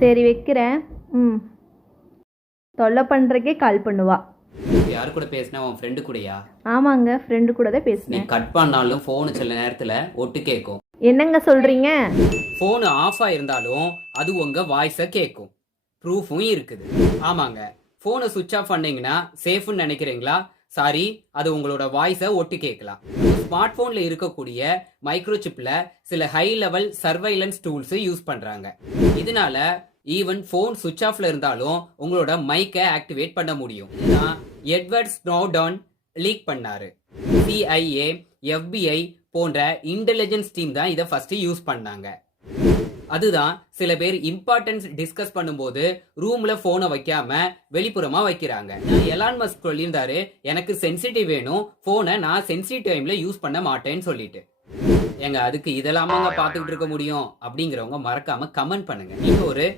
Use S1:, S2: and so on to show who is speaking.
S1: சரி வைக்கிறேன். ம். தொல்லை பண்ணுறக்கே கால் பண்ணுவா.
S2: யார் கூட பேசினா உன் ஃப்ரெண்டு கூடயா?
S1: ஆமாங்க ஃப்ரெண்டு கூட தான்
S2: நீ
S1: பேசினேன்
S2: கட் பண்ணாலும் ஃபோனு சில நேரத்தில் ஒட்டு கேட்கும்
S1: என்னங்க சொல்கிறீங்க
S2: ஃபோனு ஆஃப் ஆயிருந்தாலும் அது உங்க வாய்ஸை கேட்கும் ப்ரூஃபும் இருக்குது. ஆமாங்க. ஃபோனை சுவிட்ச் ஆஃப் பண்ணீங்கன்னா சேஃப்னு நினைக்கிறீங்களா? சாரி அது உங்களோட வாய்ஸை ஒட்டு கேட்கலாம். ஸ்மார்ட் ஃபோனில் இருக்கக்கூடிய மைக்ரோசிப்பில் சில high level surveillance tools use பண்ணுறாங்க இதனால ஈவன் ஃபோன் சுவிட்ச் ஆஃப்ல இருந்தாலும் உங்களோட மைக்கை ஆக்டிவேட் பண்ண முடியும். எட்வர்ட் ஸ்னோடான் லீக் பண்ணாரு. சிஐஏ எஃபிஐ போன்ற இன்டெலிஜென்ஸ் டீம் தான் இதை ஃபர்ஸ்ட் யூஸ் பண்ணாங்க. அதுதான் சில பேர் இம்பார்ட்டன்ஸ் டிஸ்கஸ் பண்ணும்போது ரூம்ல போனை வைக்காம வெளிப்புறமா வைக்கிறாங்க. எலான் மஸ்க் சொல்லியிருந்தாரு எனக்கு சென்சிட்டிவ் வேணும் போனை நான் சென்சிட்டிவ் டைம்ல யூஸ் பண்ண மாட்டேன்னு சொல்லிட்டு. எங்க அதுக்கு இதெல்லாமாங்க பார்த்துக்கிட்டு இருக்க முடியும் அப்படிங்கிறவங்க மறக்காம கமெண்ட் பண்ணுங்க. நீங்க ஒரு